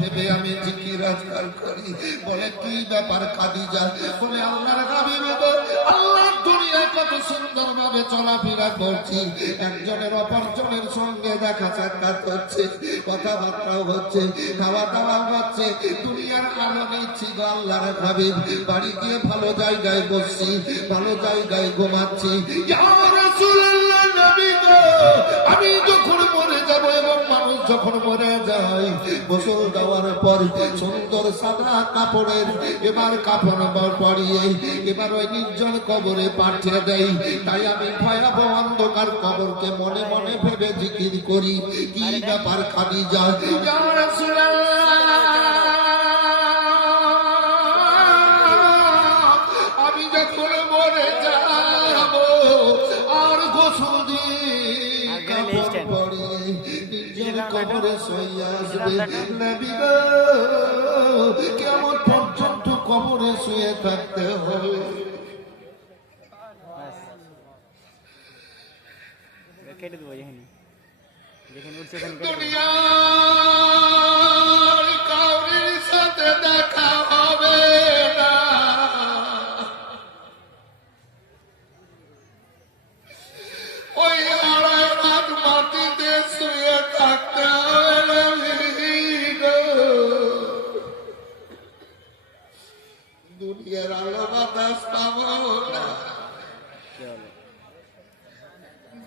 ভেবে আমি জিকির আজকার করি। বলে কি ব্যাপার খাদিজা? বলে আল্লাহর হাবিব গো, আল্লাহর দুনিয়ায় কত সুন্দর ভাবে চলাফেরা করছি, একজনের অপরজনের সঙ্গে দেখা সাক্ষাৎ হচ্ছে, কথাবার্তাও হচ্ছে, খাওয়া দাওয়া হচ্ছে, দুনিয়ার আলো নিচ্ছি গো আল্লাহর হাবিব। বাড়ি গিয়ে ভালো জায়গায় বসছি, ভালো জায়গায় ঘুমাচ্ছি। ইয়া রাসূলুল্লাহ, নবী গো, আমি যখন মরে যাব এবং মানুষ যখন মরে যায়, গোসল দেওয়ার পর সুন্দর সাদা কাপড়ের এবার কাফন পরিয়ে এবার ওই নির্জন কবরে পাঠিয়ে দেয়। তাই আমি ভয়াবহ অন্ধকার কবরকে মনে মনে ভেবে জিকির করি। কি ব্যাপার খাদিজা? ইয়া রাসূলুল্লাহ, আমি যখন মরে যাব আর গোসল দিয়ে কাপড় পরিয়ে নির্জন কবরে শুয়ে আসবে, নবী গো, কেমন পর্যন্ত কবরে শুয়ে থাকতে হবে। দুনিয়ার কাউরির সাথে দেখা হবে না, ওই আড়াই হাত মাটিতে শুয়ে থাকতে হবে গো। দুনিয়ার আলো বাতাস পাবো না,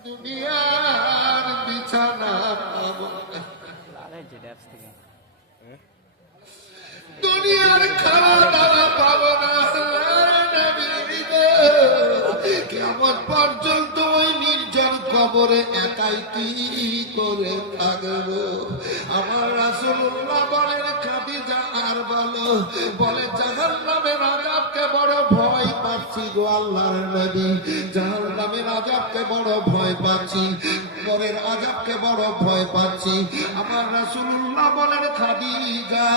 দুনিয়ার বিছানা পাবো না, দুনিয়ার খাওয়া দাওয়া পাবো না। কেমন পর্যন্ত ওই নির্জন কবরে একাই কি করে থাকবো? আমার রাসূলুল্লাহ বলেন, খাদিজা আর বলো, বলে জাহান্নামের আযাবকে বড় ভয় পাচ্ছি গো আল্লাহর নবী, জাহান্নামের আযাবকে বড় ভয় পাচ্ছি, কবরের আযাবকে বড় ভয় পাচ্ছি। আমার রাসূলুল্লাহ বলেন, খাদিজা,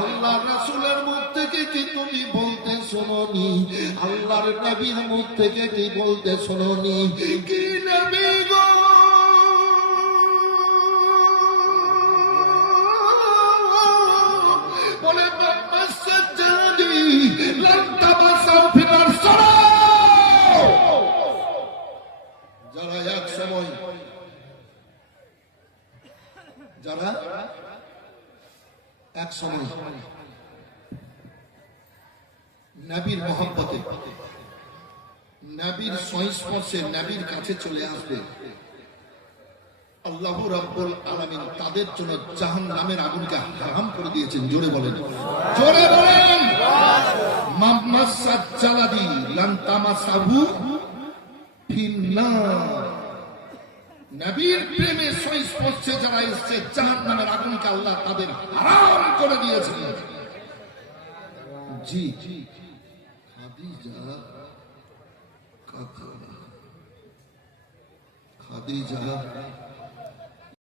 আল্লাহর রাসূলের মুখ থেকে কি তুমি বলতে শোনোনি? আল্লাহর নবীর মুখ থেকে কি বলতে শোনোনি? কি নবী গো, বলে যারা এক সময় নবীর মহব্বতে, নবীর সংস্পর্শে, নবীর কাছে চলে আসবে, আল্লাহ রাব্বুল আলামিন তাদের জন্য জাহান্নামের আগুনকে হারাম করে দিয়েছেন। জোরে বলেন, জোরে বলেন। মামাসাত জালাদি লান তামাসাহু ফিন্নার। নবীর প্রেমে সংস্পর্শে যারা এসেছে, জাহান্নামের আগুনকে আল্লাহ তাদের হারাম করে দিয়েছেন। জি খাদিজা, খাদিজা